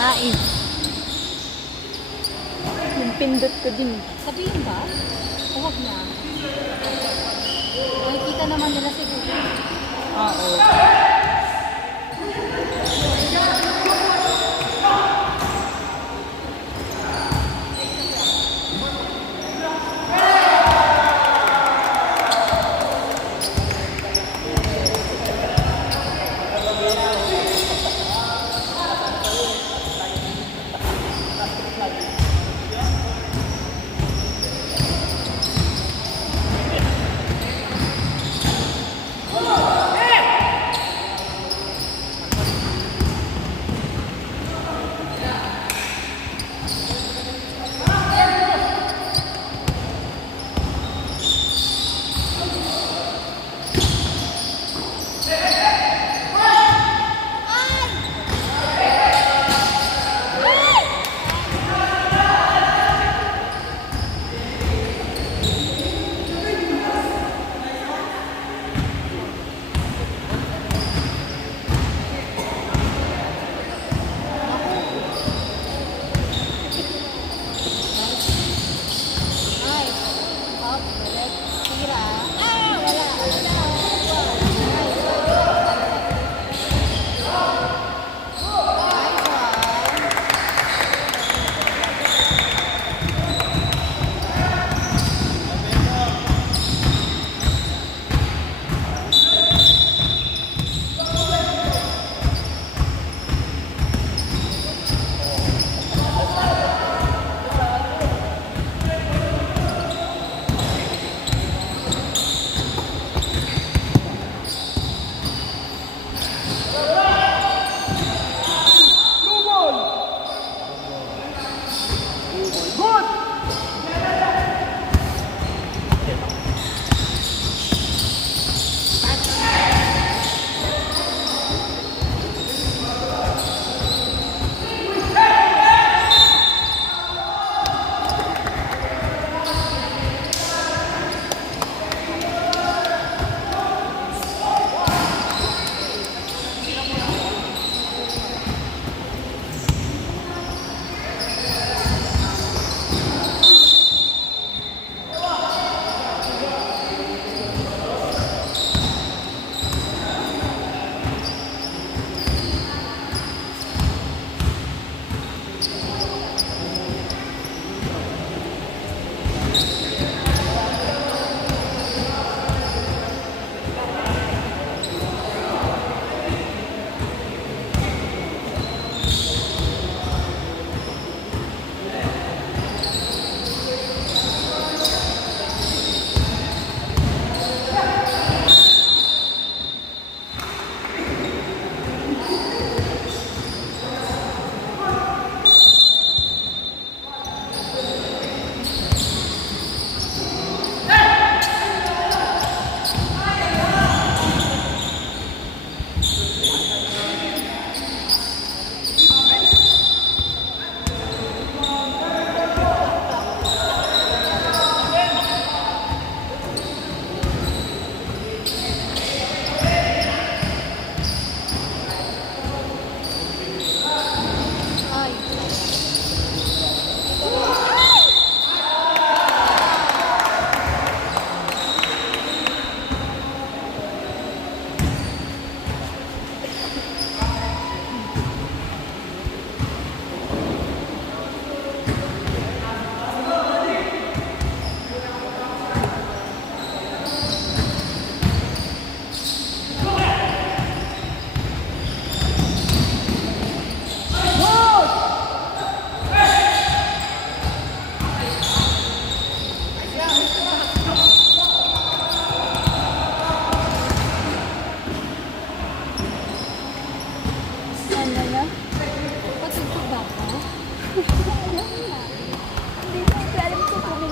Nais. Yung pindot ko din. Sabihin ba? O wag na? Nakikita naman nila siguro. Oo.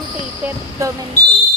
Commentator. Alam mo.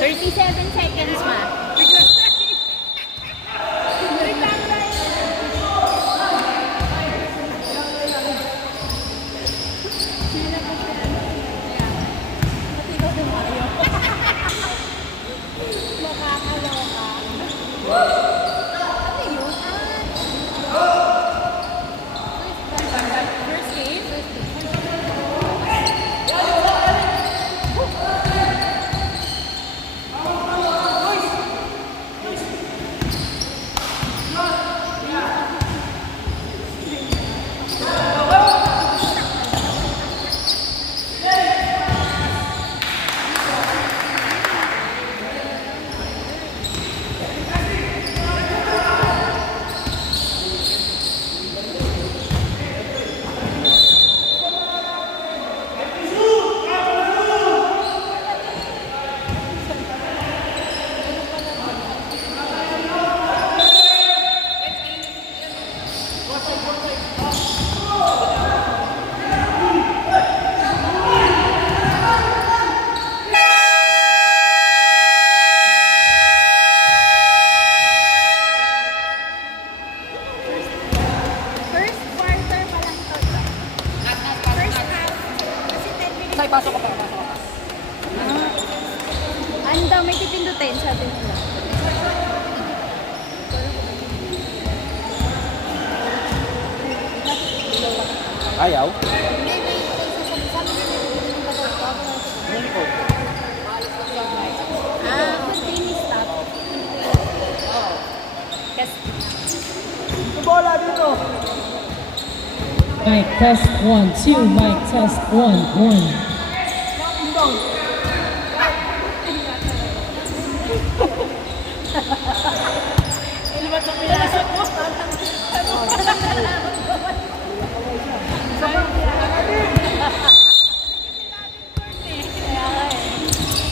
37 seconds, ma. Nakakaloka. Ano yun? First game? First quarter pa lang to. First half. Kasi 10 minutes. Say, pasok ka pa, pasok ka pa. Ano daw may pipindutin, sabi nila. Ayaw? Hindi, may sasabi yung Hindi ko. continue stop. Kasi Bola dito! Mic test 1, 2, mic test 1, 1.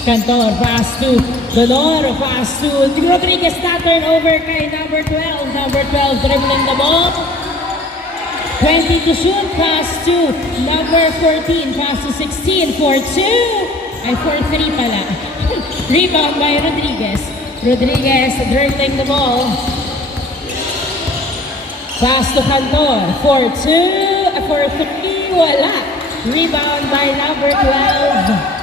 Cantor, pass to Dolor, pass to Rodriguez, not turnover kay number 12. Number 12 dribbling the ball. 20 to shoot, pass to number 14, pass to 16 for 2. Ay, for 3 pala. Rebound by Rodriguez. Rodriguez dribbling the ball. Pass to Cantor for 2, for 3, wala. Rebound by number 12.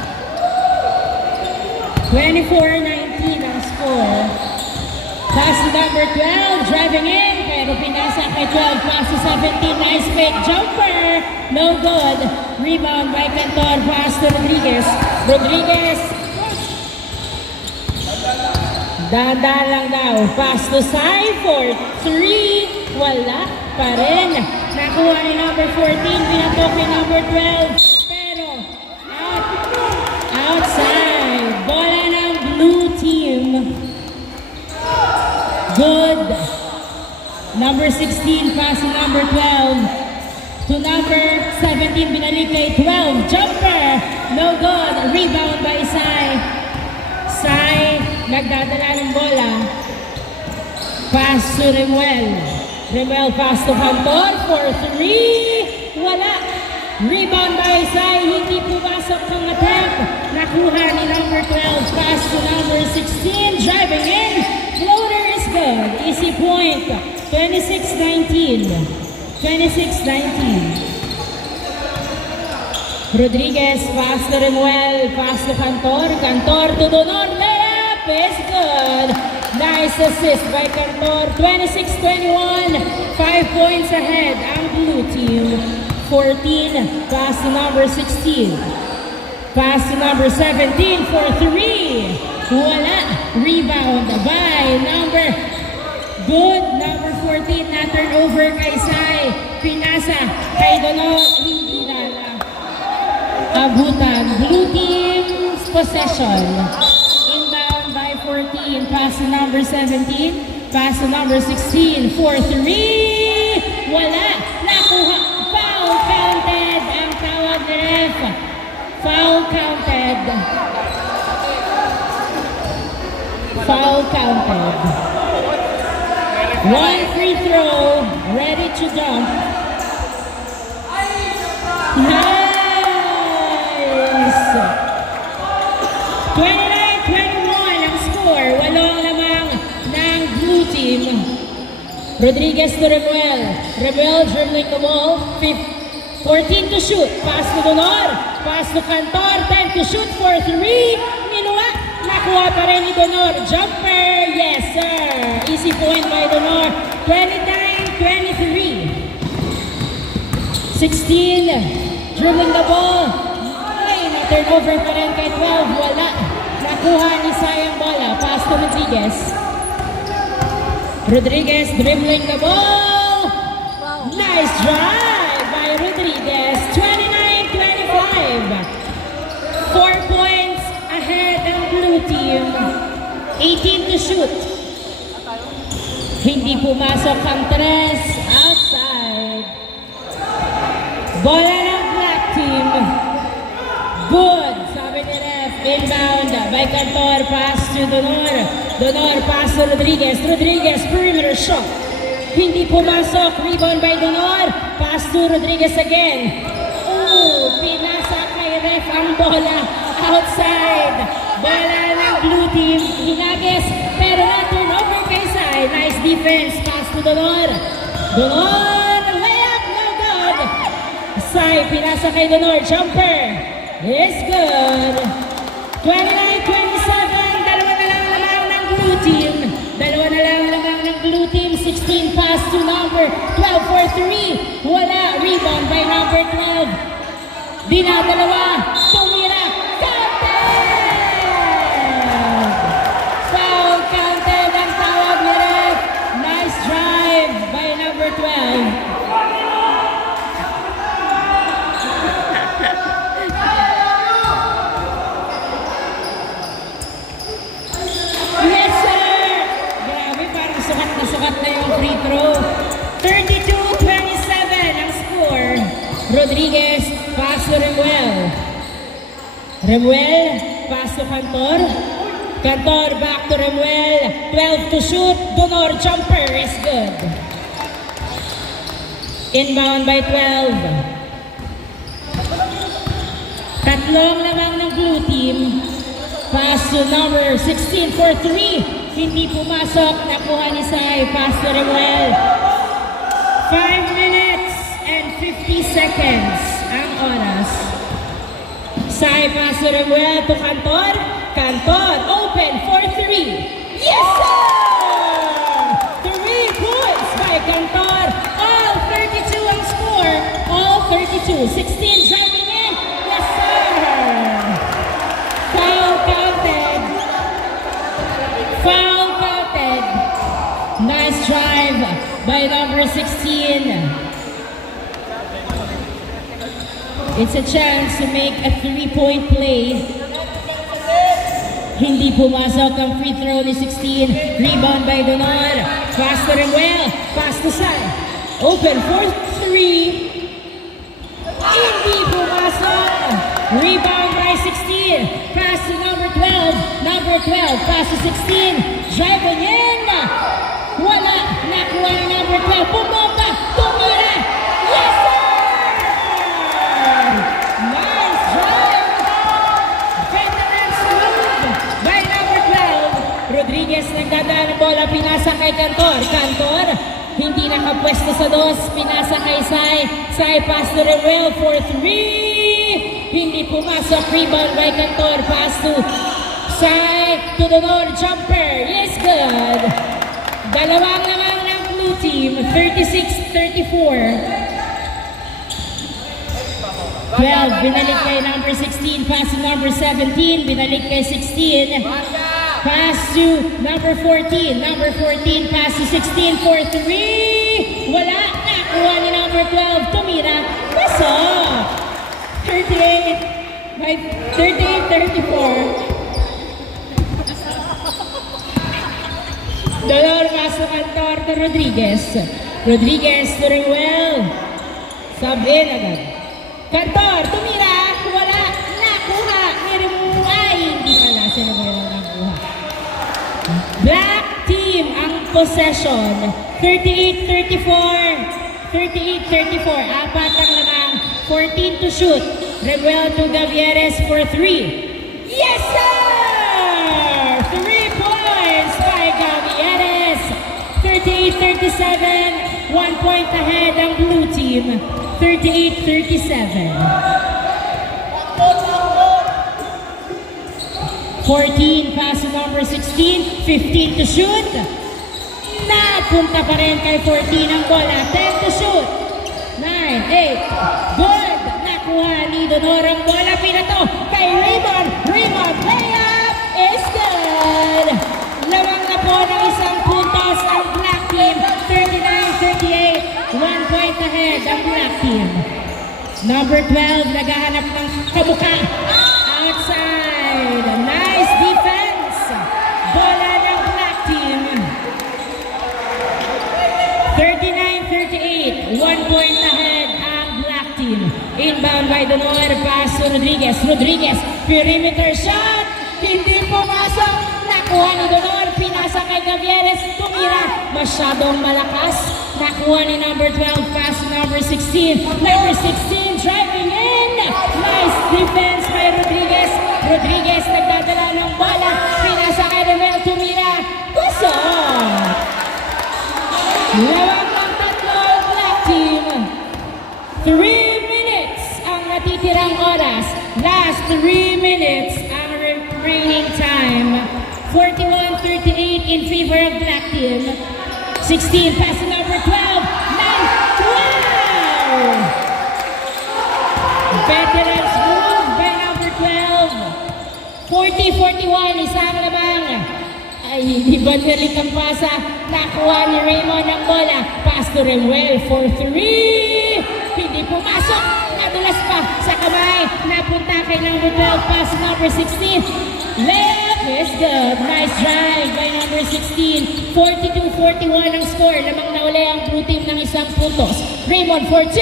24-19 ang score. Pass to number 12, driving in, pero pinasa kay 12, pass to 17, nice fake jumper, no good. Rebound by Cantor, pass to Rodriguez. Rodriguez, dahan-dahan lang daw, pass to Sai for 3, wala pa rin. Nakuha ni number 14, pinatok ni number 12, pero outside. Bola ng blue team. Good. Number 16, pass to number 12. To number 17, binalik kay 12. Jumper. No good. Rebound by Sai. Sai, nagdadala ng bola. Pass to Remuel. Remuel pass to Cantor for 3. Wala. Rebound by Sai, hindi pumasok ng attempt. Nakuha ni number 12, pass to number 16, driving in. Floater is good. Easy point. 26-19. 26-19. Rodriguez, pass to Remuel, pass to Cantor. Cantor to Donor, layup is good. Nice assist by Cantor. 26-21. 5 points ahead ang blue team. 14, pass to number 16. Pass to number 17 for 3. Wala. Rebound by number good. Number 14 na turnover kay Sai. Pinasa kay Donor. Hindi na abutan. Blue team's possession. Inbound by 14. Pass to number 17. Pass to number 16 for 3. Wala. Nakuha. Foul counted. Ang tawag ni ref. Foul counted. Foul counted. One free throw. Ready to jump. Nice. 29-21. Rodriguez to Remuel. Remuel dribbling the ball. 14 to shoot. Pass to Donor. Pass to Cantor. 10 to shoot for 3. Minuwa. Nakuha pa rin ni Donor. Jumper. Yes, sir. Easy point by Donor. 29-23. 16. Dribbling the ball. Ay, na-turnover pa rin kay 12. Wala. Nakuha ni Sayang bola. Pass to Rodriguez. Rodriguez dribbling the ball. Nice drive by Rodriguez. 29-25. 4 points ahead ang blue team. 18 to shoot. Hindi pumasok ang tres. Outside. Bola ng black team. Good. Sabi ni ref. Inbound by Cantor. Pass to Donor. Donor pass to Rodriguez. Rodriguez perimeter shot. Hindi pumasok. Rebound by Donor. Pass to Rodriguez again. Oh, pinasa kay ref ang bola. Outside. Bola ng blue team. Hinagis. Pero na-turnover kay Sai. Nice defense. Pass to Donor. Donor. Layup. No good. Sai. Pinasa kay Donor. Jumper. Is good. 29-27. Dalawa na lang lamang ng blue team. Dalawa na lang lamang ng blue team. 16 pass to number 12 for 3. Wala. Rebound by number 12. Dinadalawa. Tumira. Counted! Foul counted ang tawag ni ref. Nice drive by number 12. Yes, sir! Grabe, parang sukat na yung free throw. 32-27 ang score. Rodriguez, pass to Remuel. Remuel, pass to Cantor. Cantor, back to Remuel. 12 to shoot. Donor, jumper is good. Inbound by 12. Tatlong lamang ng blue team. Pass to number 16 for 3. Hindi pumasok. Nakuha ni Sai. Pass to Remuel. 5 minutes and 50 seconds ang oras. Sai pass to Remuel to Cantor. Cantor open for 3. Yes, sir! 3 points by Cantor. All 32 ang score. All 32. 16 driving in. Yes, sir! Foul counted. Foul counted. Nice drive by number 16. It's a chance to make a 3-point play. Hindi pumasok ang free throw ni 16. Rebound by Donor. Pass to Remuel. Pass to Sai. Open for 3. Hindi pumasok. Rebound by 16. Pass to number 12. Number 12. Pass to 16. Driving in. Wala. Nakuha ni number 12. Pumomba. Tumira. Yes, sir! Nice drive. Veterans move by number 12. Rodriguez nagdadaan ng bola. Pinasa kay Cantor. Cantor. Hindi nakapwesto sa dos. Pinasa kay Sai. Sai pass to Remuel for 3. Hindi pumasok. Rebound by Cantor. Pass to Sai. To the Donor. Jumper. Yes, good. Dalawang lamang ng blue team. 36-34. 12. Binalik kay number 16. Pass to number 17. Binalik kay 16. Pass to number 14. Number 14. Pass to 16 for 3. Wala. Nakuha ni number 12. Tumira. Pasok. 38-34. Donor pass to Cantor to Rodriguez. Rodriguez to Remuel. Sub-in agad. Cantor, tumira. Wala. Nakuha ni Remuel. Ay, hindi pala si Remuel nakuha. Black team ang possession. 38-34. 38-34. Apat ang lamang. 14 to shoot. Remuel to Gavieres for 3. Yes, sir! 3 points by Gavieres. 38-37. 1 point ahead ang blue team. 38-37. 14 pass to number 16. 15 to shoot. Napunta pa rin kay 14 ang bola. 10 to shoot. 9, 8. Good. Nakuha ni Donor ang bola. Pinato kay Raymond. Raymond, layup is good. Lawang na po ng isang puntos ang black team. 39-38. 1 point ahead ang black team. Number 12, naghahanap ng kabuka. Outside. Nice defense. Bola ng black team. 39-38. 1 point ahead ang black team. Inbound by Donor. Pass to Rodriguez. Rodriguez. Perimeter shot. Hindi pumasok. Nakuha ni Donor. Pinasa kay Gavieres. Tumira. Masyadong malakas. Nakuha ni number 12. Pass to number 16. Number 16 driving in. Nice defense by Rodriguez. Rodriguez nagdadala ng bola. Pinasa kay Romel. Tumira. Pasok. Lawag ng tatlo ang black team. 3 minutes ang natitirang oras. Last 3 minutes ang remaining time. 41-38 in favor of black team. 16 pass to number 12. 9, 12! Veterans move by number 12. 40-41, isang lamang. Ay, hindi ba ang pasa? Nakuha ni Raymond ang bola. Pass to Remuel for 3. Hindi pumasok. Nadulas pa sa kamay. Napunta kay number 12. Pass to number 16. Layup is good. Nice drive by number 16. 42-41 ang score. Lamang na uli ang blue team ng isang puntos. Raymond for 2.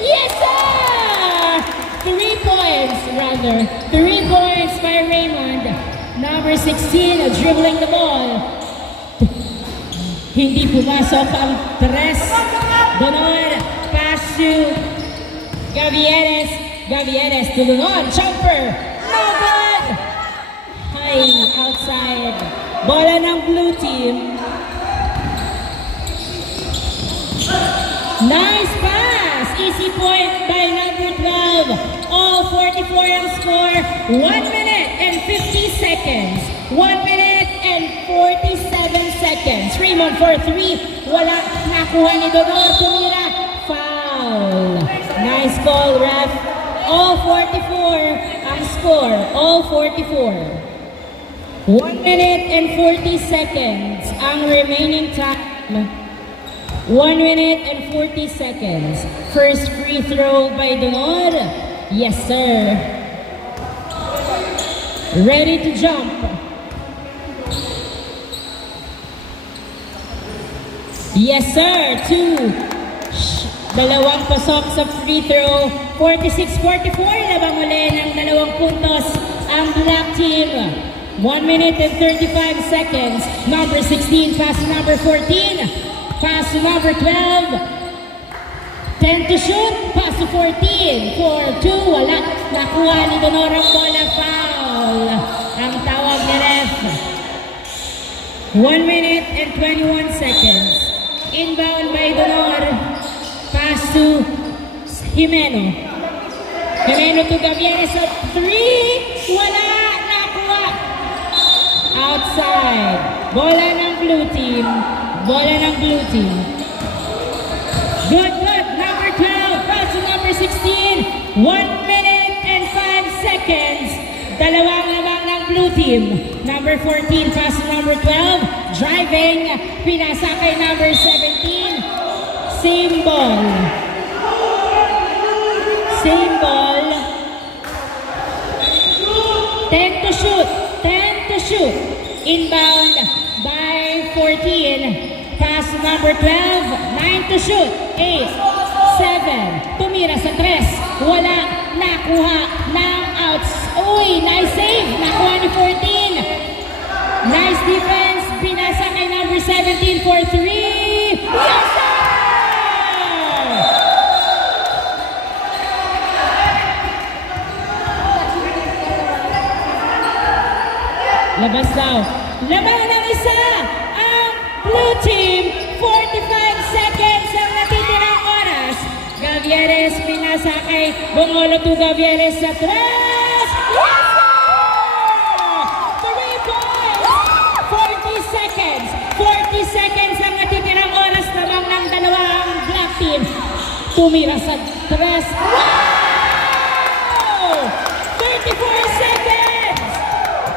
Yes, sir! 3 points, rather. 3 points by Raymond. Number 16, dribbling the ball. Hindi pumasok ang tres. Donor, pass to Gavieres. Gavieres to Donor. Jumper. No good. Ay, outside. Bola ng blue team. Nice pass. Easy point by number 12. All 44 ang score. 1 minute and 50 seconds. 1 minute and 47 seconds. Raymond for 3. Wala. Nakuha ni Donor. Tumira. Foul. Nice call, ref. All 44 ang score. All 44. 1 minute and 40 seconds ang remaining time. 1 minute and 40 seconds. First free throw by Donor. Yes, sir. Ready to jump. Yes, sir. 2. Dalawang pasok sa free throw. 46-44. Labang uli ng 2 puntos ang black team. 1 minute and 35 seconds. Number 16 pass to number 14. Pass to number 12. 10 to shoot. Pass to 14. 4-2. Wala. Nakuha ni Donor ang bola. Foul. Ang tawag ni ref. 1 minute and 21 seconds. Inbound by Donor. Pass to Jimeno. Jimeno to Gavieres at 3. Wala. Nakuha. Outside. Bola ng blue team. Bola ng blue team. Good, good. Number 12. Pass to number 16. 1 minute and 5 seconds. Dalawang lamang ng blue team. Number 14. Pass to number 12. Driving. Pinasa kay number 17. Same ball. Same ball. 10 to shoot. 10 to shoot. Inbound by 14. Pass number 12. 9 to shoot. 8. 7. Tumira sa 3. Wala. Nakuha ng outs. Uy, nice save. Nakuha ni 14. Nice defense. Pinasa kay number 17 for 3. Yes, sir! Labas daw. Labang ng isa ang blue team. seconds ang natitirang oras. Gavieres pinasakay. Bungolo to Gavieres sa tres. Yes, sir! 3 points! 40 seconds. 40 seconds ang natitirang oras lamang ng dalawang black team. Tumira sa tres. Wow! 34 seconds!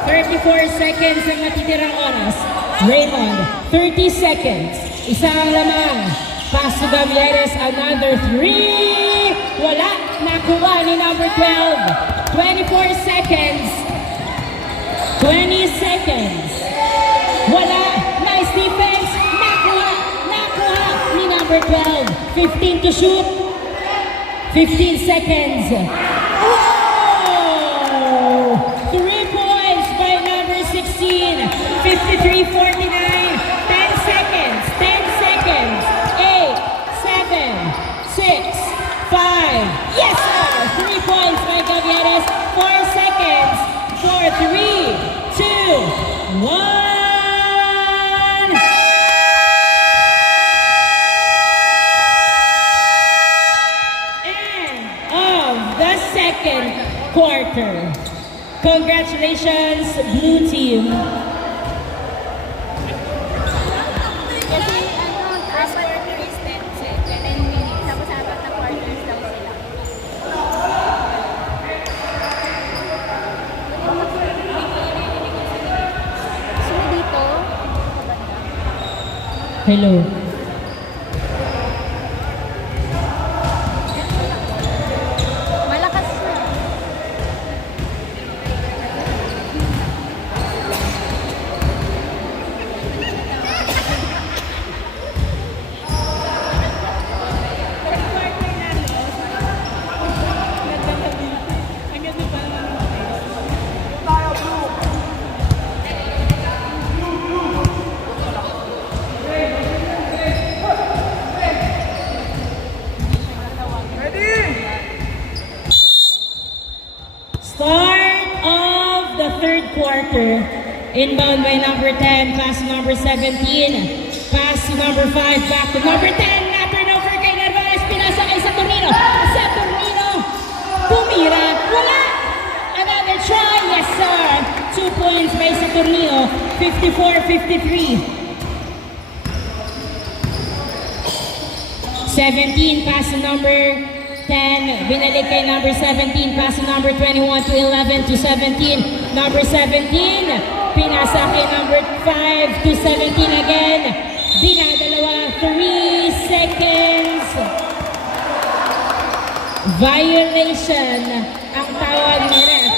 34 seconds ang natitirang oras. Raymond, 30 seconds. Isang lamang. Pass to Gavieres, another 3. Wala. Nakuha ni number 12. 24 seconds. 20 seconds. Wala. Nice defense. Nakuha. Nakuha ni number 12. 15 to shoot. 15 seconds. Oh! 3 points by number 16. 53-49. 10 seconds. 10 seconds. 8, 7, 6, 5. Yes, sir! 3 points by Gavieres. 4 seconds. 4, 3, 2, 1. End of the second quarter. Congratulations, blue team. Kasi first quarter is 10 minutes. Tapos apat na quarters daw sila. So dito, Hello. malakas siya. Start of the third quarter. Inbound by number 10, pass to number 17. Pass to number 5, back to number 10. Na turnover kay Narvaez, pinasakay sa Tornino. Sa Tornino, tumira. Wala! Another try, yes sir. 2 points by sa Tornino, 54-53. 17, pass to number 10, binalik kay number 17, pass to number 21 to 11 to 17. Number 17, pinasa kay number 5 to 17 again. Dinadalawa, 3 seconds. Violation ang tawag ni ref.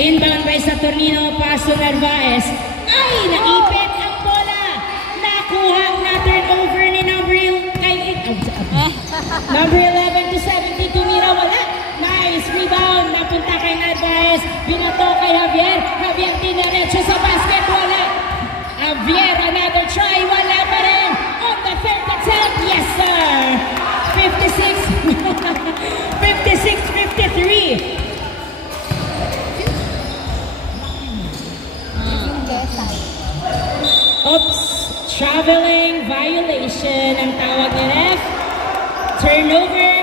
Inbound by Saturnino, pass to Narvaez. Ay, naipit ang bola. Nakuha na turnover ni number 11 to 70, tumira, wala. Nice rebound, napunta kay Narvaez. Binato kay Javier. Javier diniretso sa basket, wala. Javier, another try, wala pa rin. On the third attempt, yes sir. 56-53. Oops, traveling violation ang tawag ni ref. Turnover,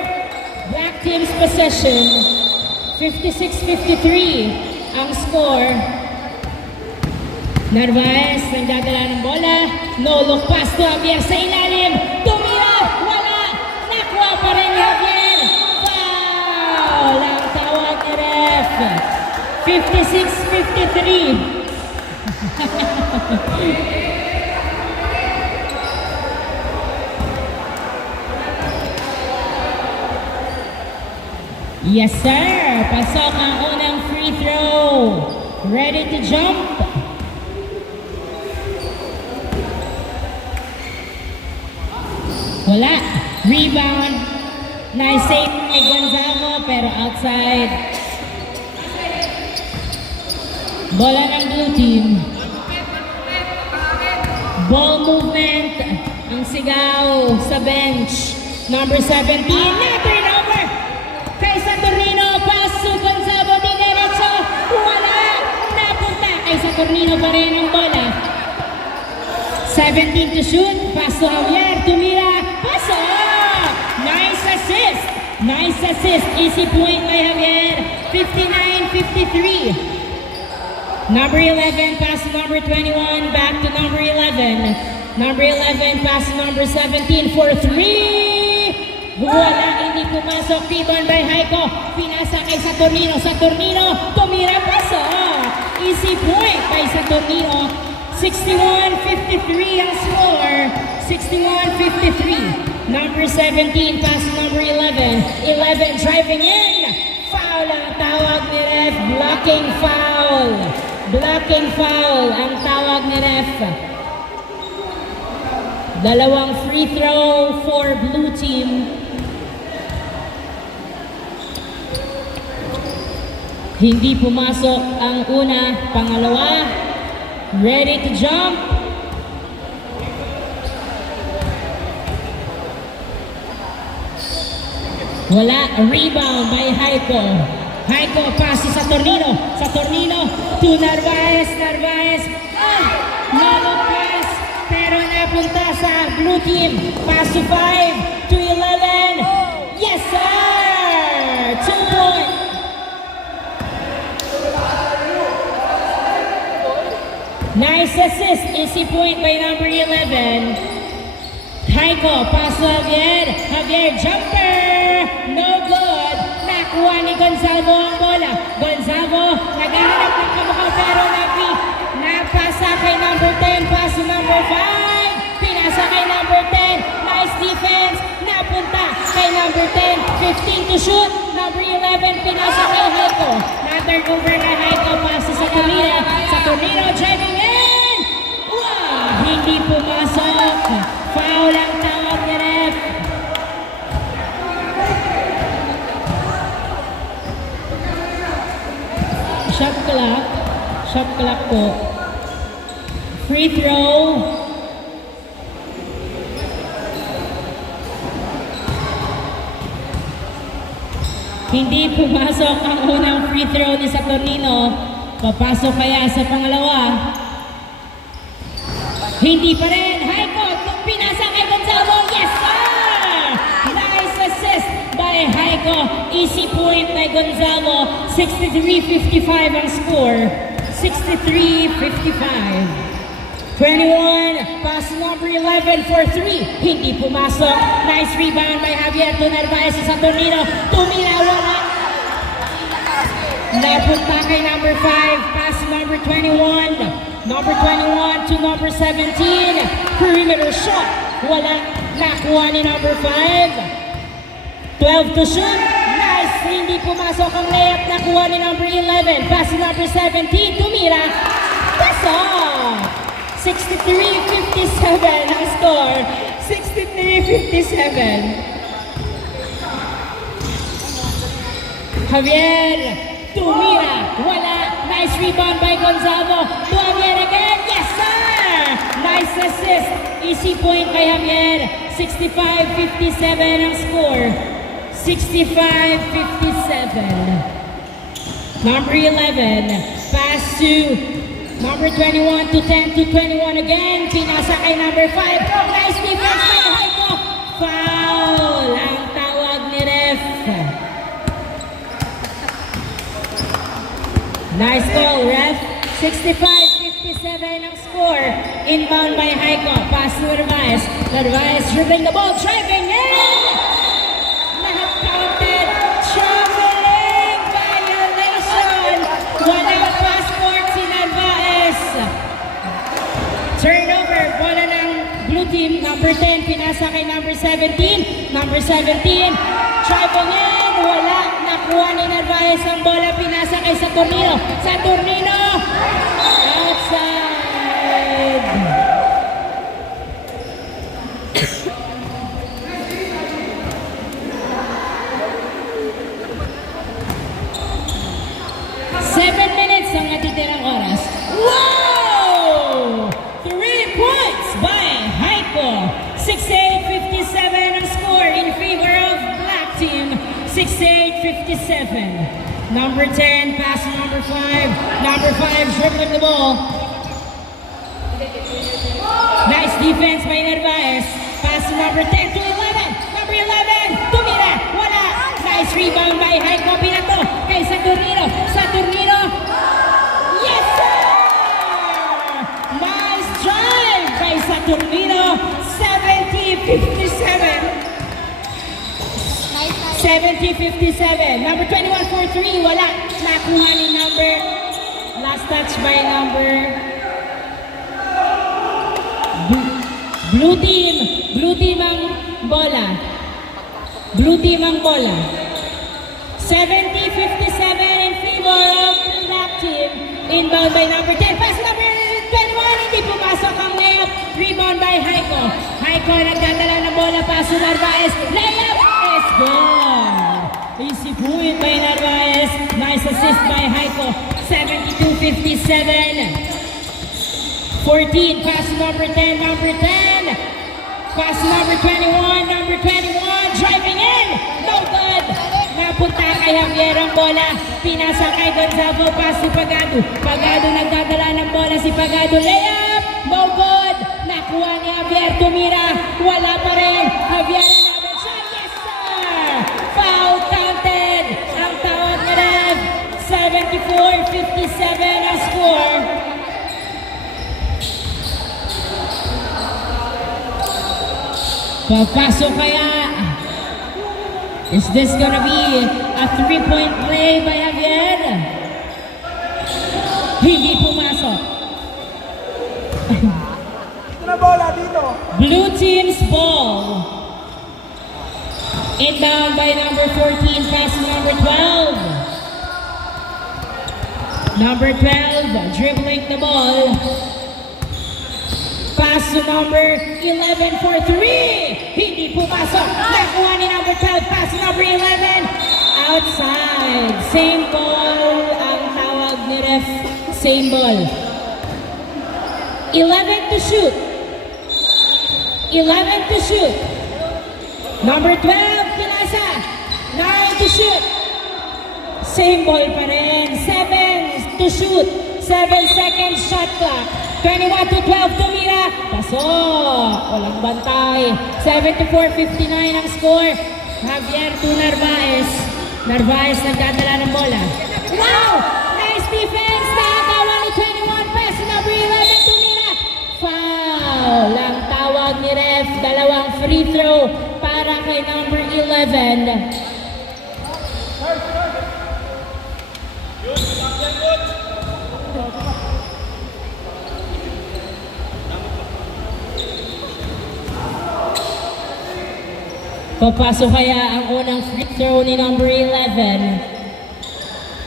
black team's possession. 56-53 ang score. Narvaez nagdadala ng bola. No look pass to Javier sa ilalim. Tumira, wala. Nakuha pa rin Javier. Foul ang tawag ni ref. 56-53. Yes, sir. Pasok ang unang free throw. Ready to jump. Wala. Rebound. Nice save kay Gonzago pero outside. Bola ng blue team. Ball movement. Ang sigaw sa bench. Number 17 na turnover. Kay Saturnino, pass to Gonzago, dinerecho, wala, napunta kay Saturnino pa rin ang bola. 17 to shoot. Pass to Javier. Tumira. Pasok! Nice assist. Nice assist. Easy point by Javier. 59-53. Number 11, pass to number 21. Back to number 11. Number 11, pass to number 17 for 3. Wala, hindi pumasok. Rebound by Haiko. Pinasa kay Saturnino. Saturnino. Tumira. Pasok! Easy point by Saturnino. 61-53 ang score. 61-53. Number 17, pass to number 11. 11 driving in. Foul ang tawag ni ref. Blocking foul. Blocking foul ang tawag ni ref. Dalawang free throw for blue team. Hindi pumasok ang una, pangalawa. Ready to jump. Wala, rebound by Haiko. Haiko, pass to Saturnino. Saturnino to Narvaez. Narvaez, no pass, pero napunta sa blue team. Pass to 5, to 11. Yes, sir! 2 points. Nice assist, easy point by number 11. Haiko, pass to Javier. Javier, jumper! No good. Nakuha ni Gonzalo ang bola. Gonzalo, naghahanap ng kamukha pero napasa kay number 10. Pass to number 5. Pinasa kay number 10. Nice defense. Napunta kay number 10. 15 to shoot. Number 11, pinasa kay Haiko. Na-turnover na Haiko. Pass to Saturnino. Saturnino driving in. Wow! Hindi pumasok. Foul ang tawag ni ref. Shot clock. Shot clock po. Free throw. Hindi pumasok ang unang free throw ni Saturnino. Papasok kaya sa pangalawa. Hindi pa rin. Haiko, pinasa kay Gonzalo. Yes, sir! Nice assist by Haiko. Easy point by Gonzalo. 63-55 ang score. 63-55. 21, pass number 11 for 3. Hindi pumasok. Nice rebound by Javier to Narvaez sa Saturnino. Tumira, wala. Napunta kay number 5, pass number 21. Number 21 to number 17. Perimeter shot. Wala. Nakuha ni number 5. 12 to shoot. Nice. Hindi pumasok ang layup. Nakuha ni number 11. Pass number 17. Tumira. Pasok. 63-57 ang score. 63-57. Javier. Tumira. Wala. Nice rebound by Gonzalo. To Javier again. Yes, sir! Nice assist. Easy point by Javier. 65-57 ang score. 65-57. Number 11. Pass to number 21 to 10 to 21 again. Pinasa kay number 5. Nice defense by Haiko. Foul ang tawag ni ref. Nice call, ref. 65-57 ang score. Inbound by Haiko. Pass to Narvaez. Narvaez dribbling the ball. Driving in! Not-counted. Traveling violation. Walang passport si Narvaez. Turnover. Bola ng blue team. Number 10. Pinasa kay number 17. Number 17. Driving in. Wala. Nakuha ni Narvaez ang bola. Pinasa kay Saturnino. Saturnino. Outside. Ang natitirang oras. Wow! 3 points by Haiko. 68-57 ang score in favor of black team. 68-57. Number 10, pass to number 5. Number 5 dribbling the ball. Nice defense by Narvaez. Pass to number 10 to 11. Number 11, tumira. Wala. Nice rebound by Haiko. Pinato kay Saturnino. Saturnino. Yes, sir! Nice drive by Saturnino. 70-57. Nice, nice. 70-57. Number 21 for 3. Wala. Nakuha ni number. Last touch by number. Blue team. Blue team ang bola. Blue team ang bola. 70-57 in favor of black team. Inbound by number 10. Pass number 21. Hindi pumasok ang layup. Rebound by Haiko. Haiko nagdadala ng bola. Pass to Narvaez. Layup is good. Easy point by Narvaez. Nice assist by Haiko. 72-57. 14. Pass to number 10. Number 10. Pass to number 21. Number 21. Driving in. No good. Napunta kay Javier ang bola. Pinasa kay Gonzago. Pass si Pagado. Pagado nagdadala ng bola si Pagado. Layup. No good. Nakuha ni Javier. Tumira. Wala pa rin. Javier another shot. Yes, sir. Foul counted. Ang tawag na ref. 74-57 ang score. Papasok kaya. Is this gonna be a 3-point play by Javier? Hindi pumasok. Ito na bola dito. Blue team's ball. Inbound by number 14, pass to number 12. Number 12, dribbling the ball. Pass to number 11 for 3. Hindi pumasok. Nakuha ni number 12. Pass to number 11. Outside. Same ball ang tawag ni ref. Same ball. 11 to shoot. 11 to shoot. Number 12, Pinasa. 9 to shoot. Same ball pa rin. 7 to shoot. 7 seconds shot clock. 21 to 12, tumira. Pasok. Walang bantay. 74-59 ang score. Javier to Narvaez. Narvaez nagdadala ng bola. Wow! Nice defense. Nakagawa ni 21. Pass number 11, tumira. Foul. Ang tawag ni ref. Dalawang free throw para kay number 11. Papasok kaya ang unang free throw ni number 11.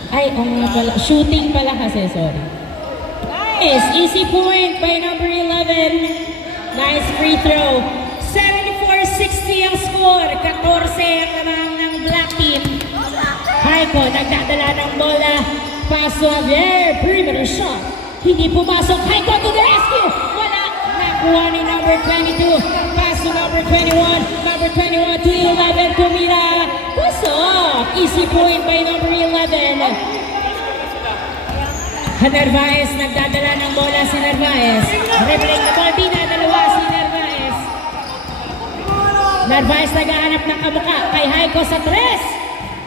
Ay, pala. Shooting pala kasi, sorry. Nice! Easy point by number 11. Nice free throw. 74-60 ang score. 14 ang lamang ng black team. Haiko, nagdadala ng bola. Pass to Javier. Perimeter shot. Hindi pumasok. Haiko to the rescue. Wala. Nakuha ni number 22. Pass to number 21. Number 21 to 11. Tumira. Pasok. Easy point by number 11. Narvaez. Nagdadala ng bola si Narvaez. Dribbling the ball. Dinadalawa si Narvaez. Narvaez naghahanap ng kamuka kay Haiko sa tres.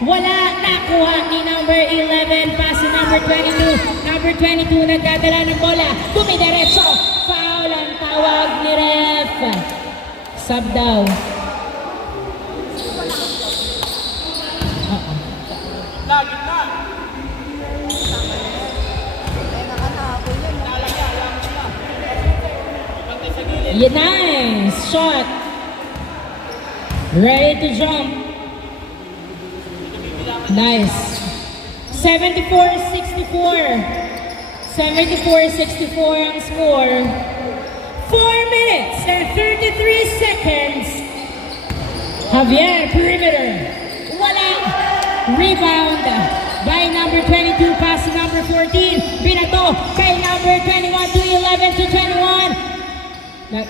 Wala. Nakuha ni number 11. Pass to number 22. Number 22 nagdadala ng bola. Dumidiretso. Foul ang tawag ni ref. Sub daw. Yeah, nice shot. Ready to jump. Nice. 74-64. 74-64 ang score. 4 minutes and 33 seconds. Javier, perimeter. Wala. Rebound by number 22, pass to number 14. Binato kay number 21 to 11 to 21.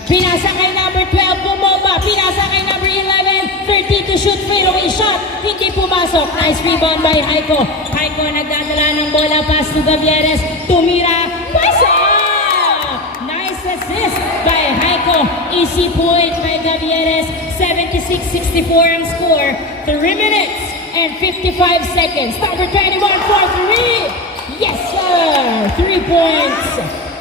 Pinasa kay number 12, bumaba. Pinasa kay number 11, 13 to shoot, fadeaway shot. Hindi pumasok. Nice rebound by Haiko. Haiko nagdadala ng bola, pass to Gavieres. Tumira. Pasok! Nice assist by Haiko. easy point by Gavieres. 76-64 ang score. 3 minutes and 55 seconds. Number 21 for 3. Yes, sir. 3 points.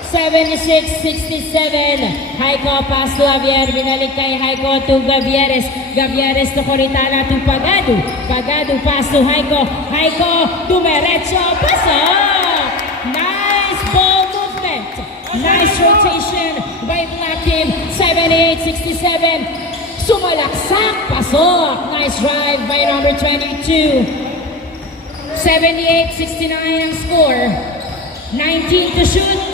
76-67. Haiko pass to Javier. Binalik kay Haiko to Gavieres. Gavieres to Coritana to Pagado. Pagado pass to Haiko. Haiko dumiretso. Pasok! Nice ball movement. Nice rotation by Black Team. 78-67. Sumalaksak. Pasok. Nice drive by number 22. 78-69 ang score. 19 to shoot.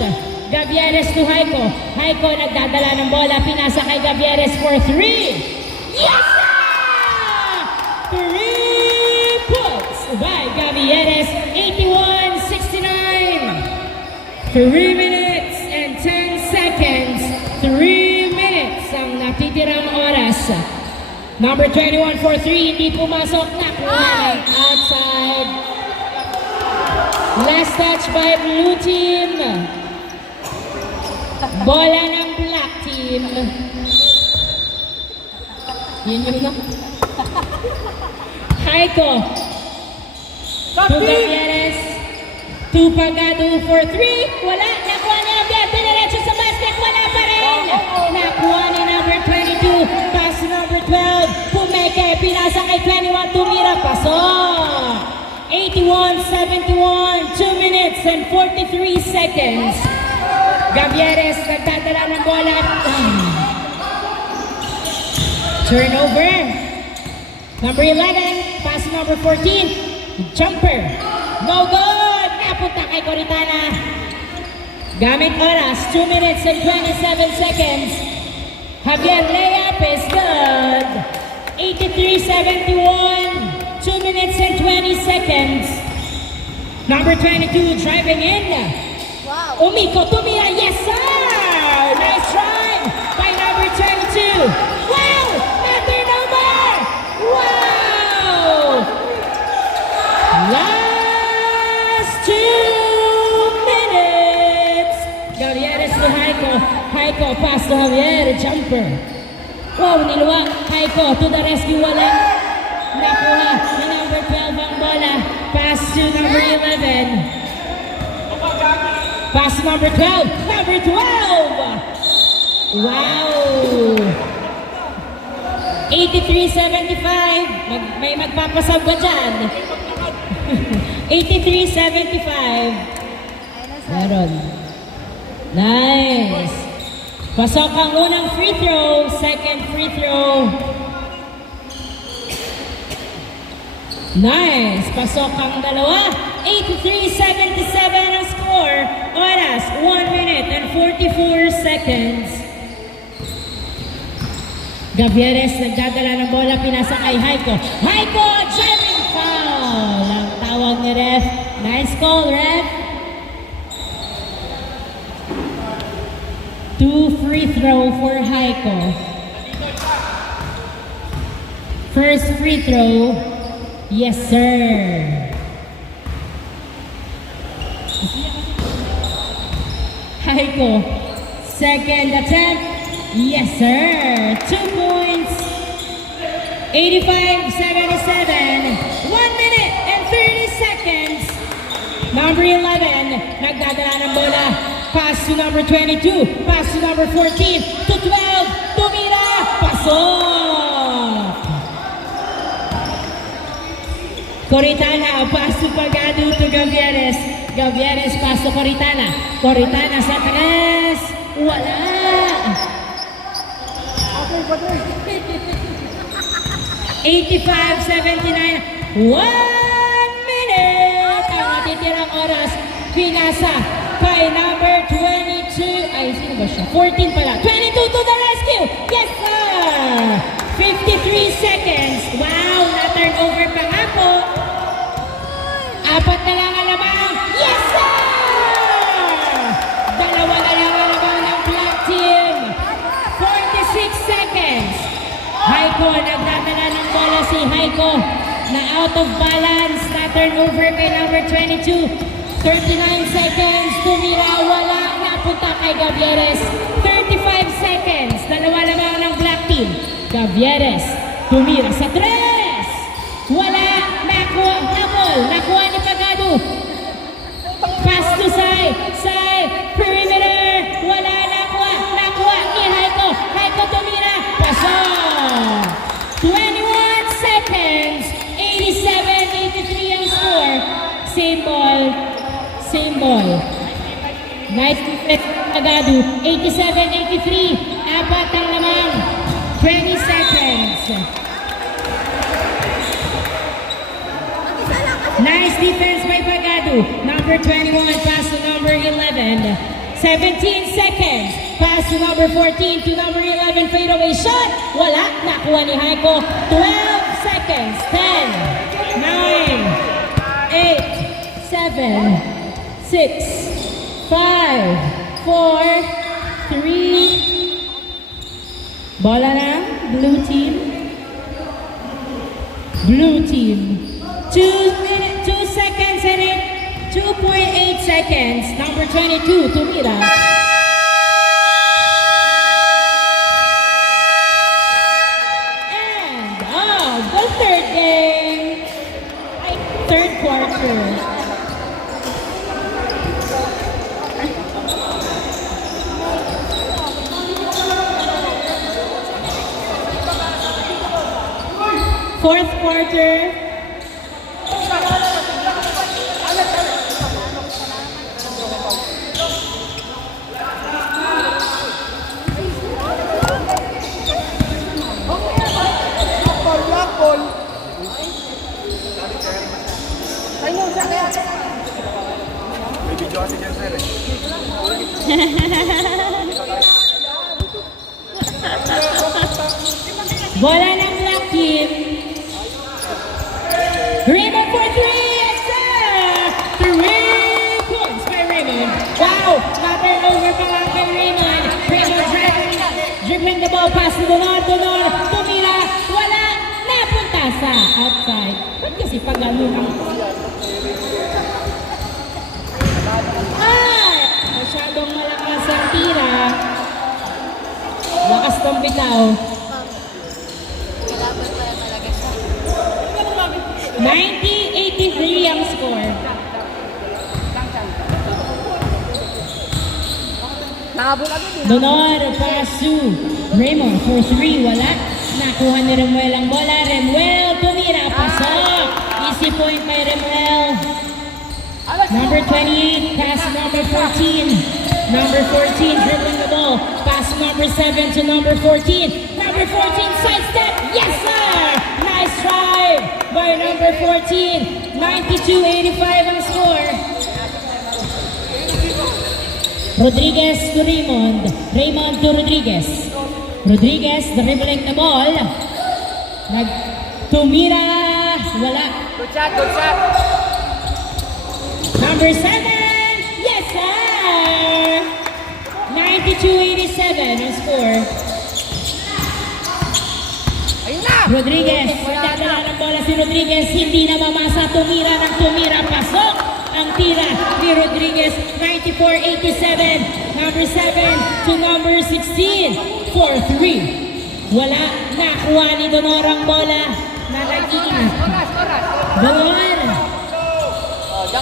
Gavieres to Haiko. Haiko nagdadala ng bola. Pinasa kay Gavieres for 3. Yes! Sir! 3 points by Gavieres. 81-69. 3 minutes and 10 seconds. 3 minutes ang natitirang oras. Number 21 for 3. Hindi pumasok. Nakuha. Outside. Last touch by blue team. Bola ng black team. Yun yung na. Haiko. To Gavieres. To Pagado for 3. Wala. Nakuha ni Javier. Diniretso sa basket. Wala pa rin. Nakuha ni number 22. Pass number 12. Pumeke. Pinasa kay 21. Tumira. Pasok. 81-71. 2 minutes and 43 seconds. Gavieres nagdadala ng bola. Turnover. Number 11. Pass number 14. Jumper. No good. Napunta kay Coritana. Gamit oras. 2 minutes and 27 seconds. Javier layup is good. 83-71. 2 minutes and 20 seconds. Number 22 driving in. Wow. Umiko, tumira, yes sir! Nice drive by number 22. Wow! Another number! Wow! Last 2 minutes. Gavieres to Haiko. Haiko pass to Javier, jumper. Wow, niluwa. Haiko to the rescue, wala. Nakuha ni number 12 ang bola. Pass to number 11. Pass number 12. Number 12! Wow! 83-75. May magpapasab ka dyan. 83-75. Meron. Nice. Pasok ang unang free throw. Second free throw. Nice! Pasok ang dalawa. 83-77 ang score. Oras, 1 minute and 44 seconds. Gavieres nagdadala ng bola. Pinasa kay Haiko. Haiko! Driving foul! Ang tawag ni ref. Nice call, ref. 2 free throw for Haiko. First free throw. Yes, sir. Haiko. Second attempt. Yes, sir. 2 points. 85-77. 1 minute and 30 seconds. Number 11. Nagdadala ng bola. Pass to number 22. Pass to number 14. To 12. Tumira. Pasok. Coritana, pass to Pagado to Gavieres. Gavieres, pass to Coritana. Coritana sa taas. Wala. 85-79. 1 minute. Ang natitirang oras. Pinasa kay number 22. Ay, sino ba siya? 14 pala. 22 to the rescue. Yes, sir. 53 seconds. Wow, na-turnover pa nga po. 4 na lang ang lamang. Yes, sir! 2 na lang ang lamang ng black team. 46 seconds. Haiko, nagdadala ng bola si Haiko na out of balance. Na-turnover kay number 22. 39 seconds. Tumira, wala. Napunta kay Gavieres. 35 seconds. 2 lamang Cavieres. Tumira sa 3. Wala. Nakuha ni Pagado. Pass to Sai. Sai. Perimeter. Wala. Nakuha ni Haiko. Haiko tumira. Pasok. 21 seconds. 87-83 ang score. Same ball. Nice defense Pagado. 87-83. Apat ang lamang. 20 seconds. Nice defense by Pagado. Number 21 pass to number 11. 17 seconds. Pass to number 14 to number 11. Fadeaway shot. Wala. Nakuha ni Haiko. 12 seconds. 10, 9, 8, 7, 6, 5, 4, 3. Bola na. Blue team. 2 seconds and 2.8 seconds. Number 22, Tumira. And the third game. Third quarter. Fourth quarter. Black ball. Ayun, sa kaya. May video kasi dyan, sir. Bola ng Black Team. Raymond for 3, yes sir! 3 points by Raymond. Wow! Matter over pa lang kay Raymond. Raymond dribbling the ball pass to Donor. Tumira. Wala. Napunta sa outside. Ba't kasi pag ganun ang... Masyadong malakas ang tira. Lakas ng bitaw. Kailangan pala talaga siya. 90-83 ang score. Donor, pass to Raymond for 3, wala. Nakuha ni Remuel ang bola. Remuel, tumira, pasok. Easy point by Remuel. Number 28, pass number 14. Number 14, dribbling the ball. Pass number 7 to number 14. Number 14, sidestep. Yes, sir! Nice try by number 14. 92-85 ang score. Rodriguez to Raymond. Raymond to Rodriguez. Rodriguez dribbling the ball. Tumira. Wala. Good shot. Number 7. Yes, sir. 92-87 ang score. Rodriguez. Nagdadala ng bola si Rodriguez. Hindi na mamasa. Tumira. Pasok. Ang tira ni Rodriguez. 94-87. Number 7 to number 16. 4-3. Wala. Nakuha ni Donor ang bola. Nalagin. Donor.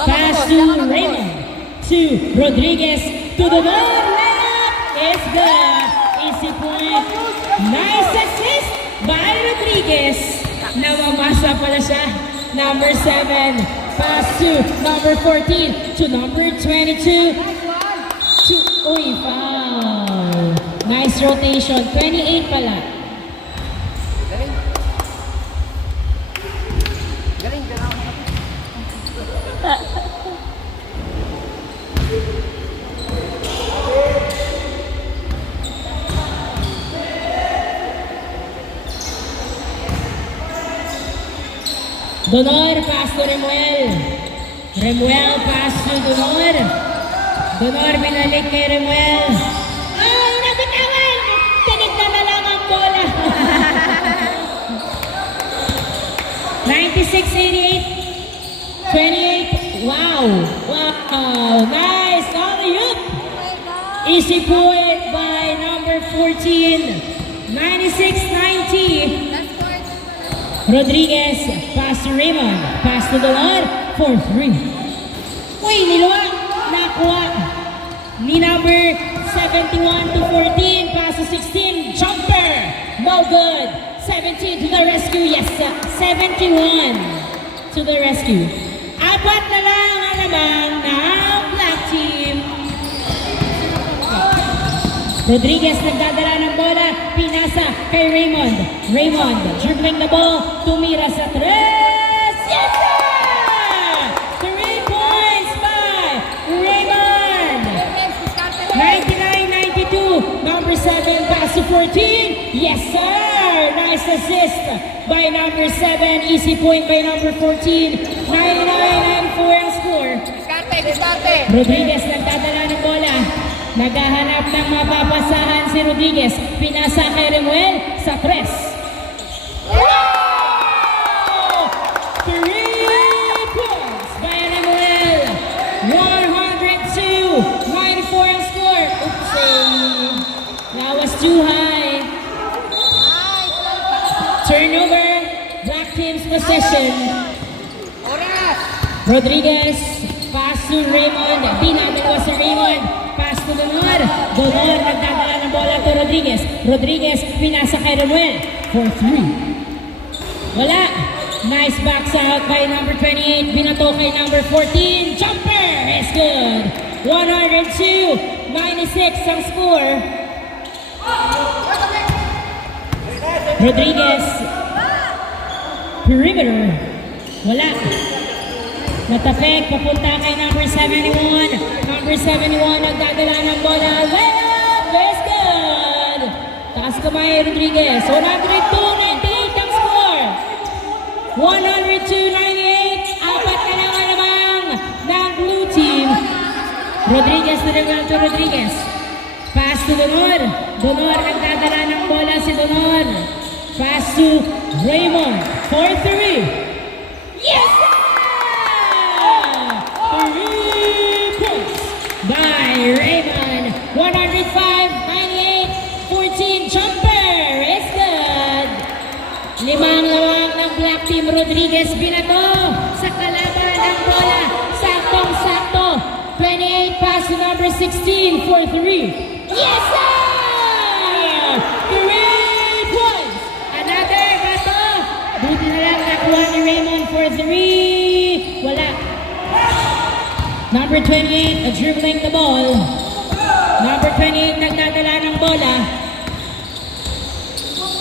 Pass to Raymond. To Rodriguez. To Donor. Layup is good. Easy point. Nice assist by Rodriguez. Namamasa pala siya. Number 7. Pass to number 14. To number 22. Foul. Nice rotation. 28 pala. Galing. Donor, pass to Remuel. Remuel, pass to Donor. Donor, binalik kay Remuel. Ay, nabitawan! Tinignan na lang ang bola. 96-88. 28. Wow. Nice. Alley-oop. Easy point by number 14. 96-90. Last quarter. Rodriguez, pass to Raymond. Pass to Dolor for 3. Uy, niluwa. Nakuha. Ni number 71 to 14. Pass to 16. Jumper. No good. 17 to the rescue. Yes, 71 to the rescue. Apat na lang ang lamang ng black team. Rodriguez nagdadala ng bola, pinasa kay Raymond. Raymond dribbling the ball, tumira sa 3. Yes, sir! 3 points by Raymond. 99-92, number 7 pass to 14. Yes, sir! Nice assist by number 7, easy point by number 14. 99-94 ang score. Diskarte. Rodriguez nagdadala ng bola. Naghahanap ng mapapasahan si Rodriguez. Pinasa kay Remuel sa 3. Wow! 3 points by Remuel. 102-94 ang score. Oopsie. That was too high. Turnover. Black team's possession. Rodriguez. Pass to Raymond. Dinadala si Raymond. Pass to Donor. Donor nagdadala ng bola to Rodriguez. Rodriguez pinasa kay Remuel for 3. Wala. Nice backs out by number 28. Binato kay number 14. Jumper is good. 102-96 ang score. Rodriguez. Perimeter. Wala. Matapek, papunta kay number 71. Number 71, nagdadala ng bola. Layup is good! Taas kamay, Rodriguez. 102-98 ang score. 102-98. Apat na lang alamang ng blue team. Rodriguez na rin to Rodriguez. Pass to Donor. Donor, nagdadala ng bola si Donor. Pass to Raymond for 3. Yes, sir! 3 points by Raymond. 105-98, 14 jumper is good. 5 lawang ng black team. Rodriguez binato sa kalaban ng bola. Saktong-sakto. 28 pass to number 16 for 3. Yes, sir! 3 points. Another bato. Buti na lang nakuha ni Raymond for 3. Wala. Number 28, dribbling the ball. Number 28, nagdadala ng bola.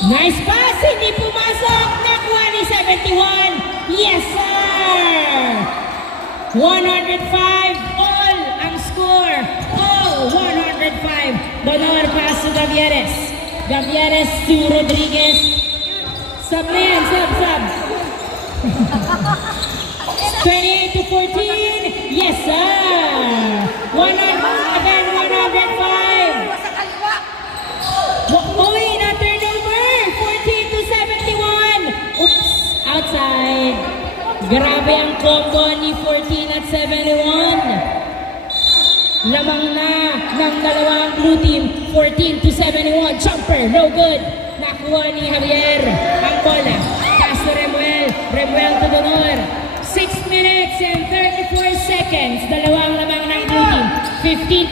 Nice pass, hindi pumasok. Nakuha ni 71. Yes, sir! 105, all ang score. All 105. Donor pass to Gavieres. Gavieres to Rodriguez. Sub na yan, sub. 28 to 14. Yes, sir. 105. Uy, na turnover. 14 to 71. Oops, outside. Grabe ang combo ni 14 at 71. Lamang na ng dalawang blue team. 14 to 71. Jumper, no good. Nakuha ni Javier ang bola. Pass to Remuel. Remuel to Donor. 6 minutes and 34 seconds. Dalawang lamang ng blue team.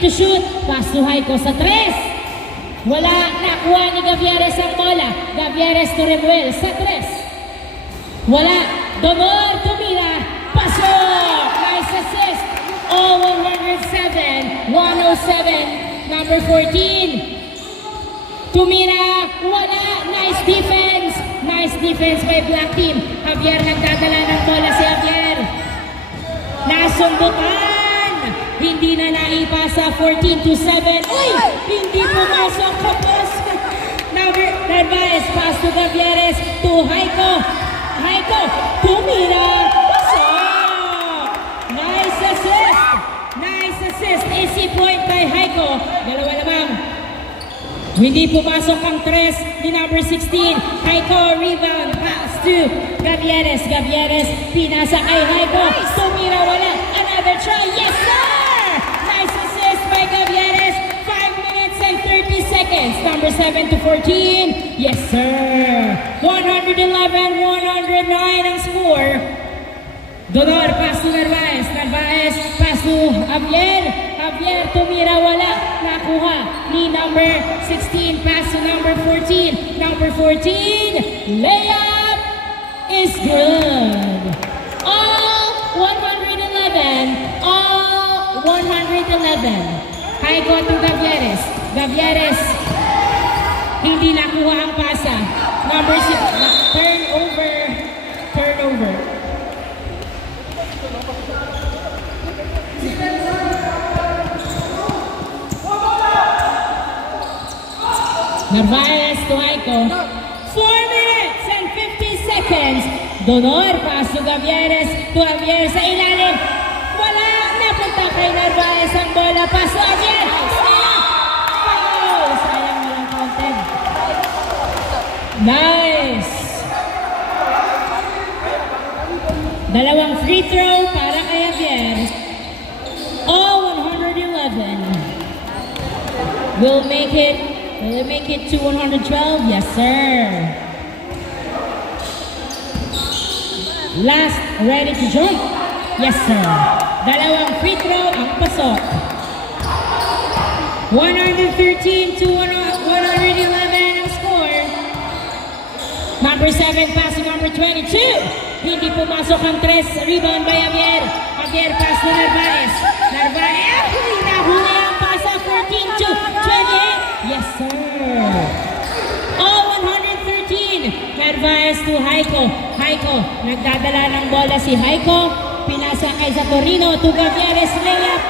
15 to shoot. Pass to Haiko sa 3. Wala. Nakuha ni Gavieres ang bola. Gavieres to Remuel sa 3. Wala. Donor tumira. Pasok. Nice assist. All 107. 107. Number 14. Tumira. Wala. Nice defense. Nice defense by black team. Javier nagdadala ng bola si Javier. Nasundutan. Hindi na naipasa. 14 to 7. Uy! Hindi pumasok. Kapos. Narvaez pass to Gavieres to Haiko. Haiko. Tumira. Pasok. Nice assist. Nice assist. Easy point by Haiko. Dalawa lamang. Hindi pumasok ang 3 ni number 16. Haiko, rebound, pass to Gavieres. Gavieres, pinasa kay Haiko. Tumira, wala. Another try. Yes, sir! Nice assist by Gavieres. 5 minutes and 30 seconds. Number 7 to 14. Yes, sir. 111-109 ang score. Donor, pass to Narvaez. Narvaez, pass to Javier. Javier, tumira, wala. Nakuha ni number 16. Pass to number 14. Number 14, layup is good. All 111. All 111. Haiko to Gavieres. Gavieres, hindi nakuha ang pasa. Number 6, turnover. Turnover. Narvaez to Aiko. 4 minutes and 50 seconds. Donor, pass to Gavieres. To Javier sa ilalim. Wala. Napunta kay Narvaez ang bola. Pass to Javier. Foul. Sayang walang counted. Nice. Dalawang free throw para kay Javier. All 111. Will make it to 112? Yes, sir. Last, ready to jump? Yes, sir. Dalawang free throw ang pasok. 113 to 111 ang score. Number 7, pass to number 22. Hindi pumasok ang 3. Rebound by Javier. Javier, pass to Narvaez. Narvaez, nahuli ang pasa. 14 to 28. Yes, sir. All 113. Narvaez to Haiko. Haiko, nagdadala ng bola si Haiko. Pinasa kay Satorino to Gavieres. Layup.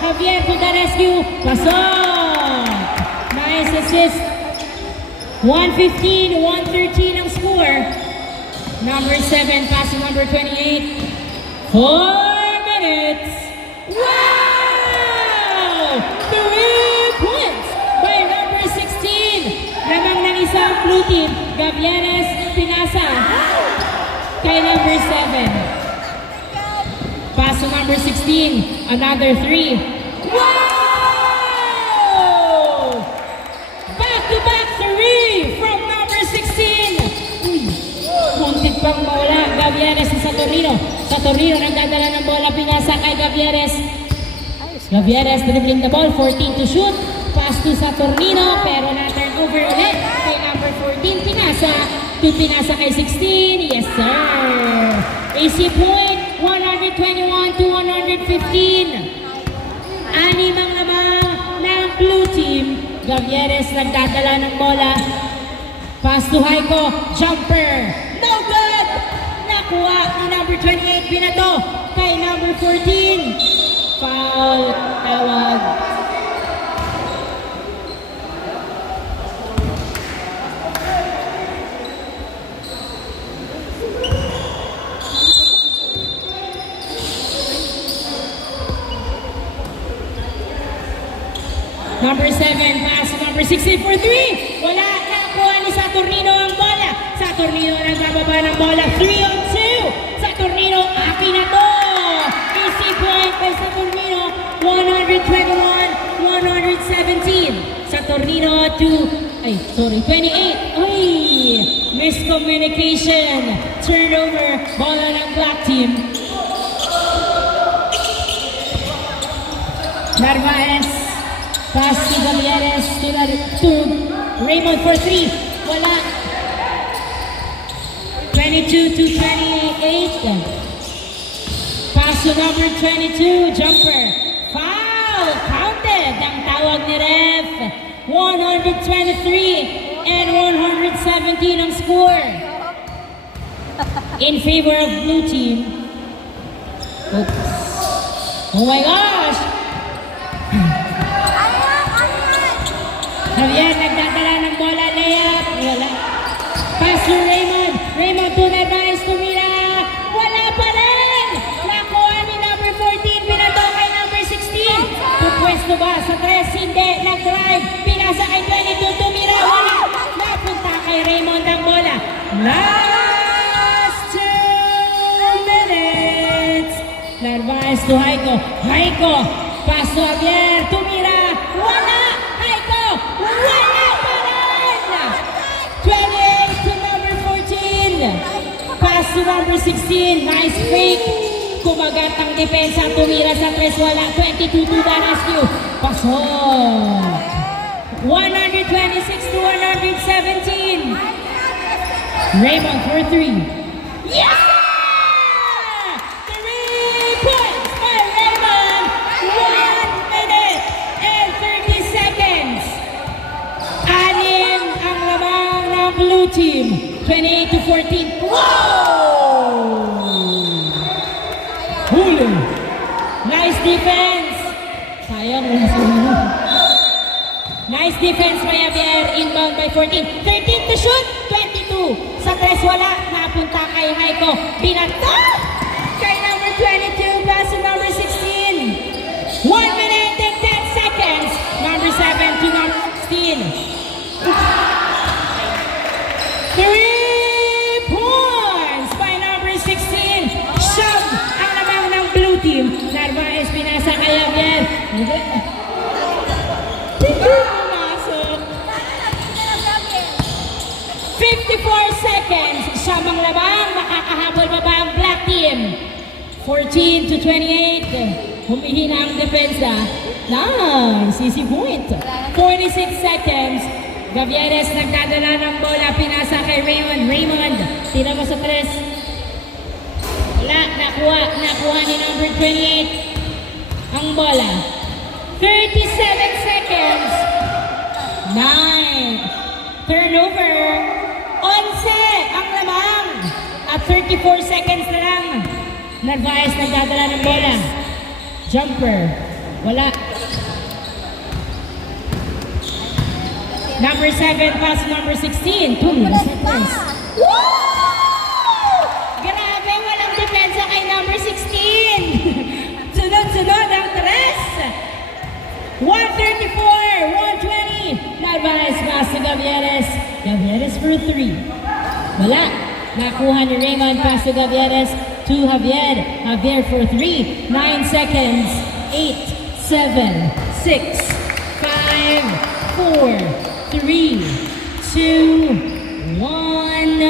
Javier to the rescue. Pasok. Nice assist. 115, 113 ang score. Number 7, pass to number 28. 4 minutes. Wow! 3 points by number 16. Lamang ng isang blue team. Gavieres pinasa kay number 7. Pass to number 16. Another 3. Wow! Back-to-back 3 from number 16. Muntik pang mawala. Gavieres sa Satorino. Satorino nagdadala ng bola. Pinasa kay Gavieres. Gavieres dribbling the ball. 14 to shoot. Pass to Saturnino. Pero na-turn over ulit kay number 14. Pinasa kay 16. Yes, sir. AC point. 121 to 115. Anim ang lamang ng blue team. Gavieres nagdadala ng bola. Pass to Haiko. Jumper. No good! Nakuha ni number 28. Binato kay number 14. Foul. Tawag. Number 7, pass to number 16 for 3. Wala, nakuha ni Saturnino ang bola. Saturnino nagbababa ng bola. 3 on 2. Saturnino, akin na to. Easy point by Saturnino. 121-117. Saturnino to, 28. Miscommunication. Turnover, bola ng black team. Narvaez. Pass to Gavieres to Raymond for 3. Wala. 22 to 28. Pass to number 22. Jumper. Foul. Counted. Ang tawag ni ref. 123 and 117 ang score. In favor of blue team. Oops. Oh my gosh. Javier nagdadala ng bola, layup. Wala. Pass to Raymond. Raymond to Narvaez, tumira. Wala pa rin. Nakuha ni number 14. Binato kay number 16. Pupwesto ba sa 3? Hindi. Nag-drive. Pinasa kay 22. Tumira. Wala. Napunta kay Raymond ang bola. Last 2 minutes. Narvaez to Haiko. Haiko. Pass to Javier. Tumira. Wala. Wala pa rin! to number 16. Nice fake. Kumagat ang depensa. Tumira sa tres. Wala. 22 to the rescue. Pasok. 126 to 117. Raymond for 3. Yes! 3 points by Raymond. 1 minute and 30 seconds. Anim ang lamang ng blue team. 28 to 14. Wow! Huli. Nice defense. Sayang. Nice defense by Javier. Inbound by 14. 13 to shoot. 22. Sa tres wala. Napunta kay Haiko. Binata! Kay number 22. Pass to number 16. 1 minute and 10 seconds. Number 7 to number 16. 3 points by number 16. Shove ang lamang ng blue team. Narvaez pinasa kay Javier. Hindi pumasok. 54 seconds. Siyamang lamang. Makakahabol pa ba ang black team? 14 to 28. Humihina ang depensa. Nice. Easy point. 46 seconds. Gavieres nagdadala ng bola. Pinasa kay Raymond. Raymond. Tira mo sa tres. Wala. Nakuha ni number 28 ang bola. 37 seconds. 9. Turnover. 11 ang lamang. At 34 seconds na lang. Narvaez nagdadala ng bola. Jumper. Wala. Number 7 pass number 16. 2 seconds. Woo! Grabe, walang depensa kay number 16. Sunod-sunod ang tres. 134, 120. Narvaez pass to Gavieres. Gavieres for 3. Wala. Nakuha ni Raymond. Pass to Gavieres to Javier. Javier for 3. 9 seconds. 8, 7, 6, 5, 4, 3, 2, 1.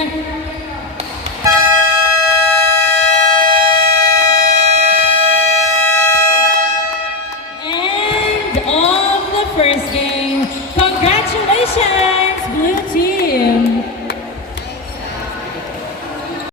End of the first game. Congratulations, blue team.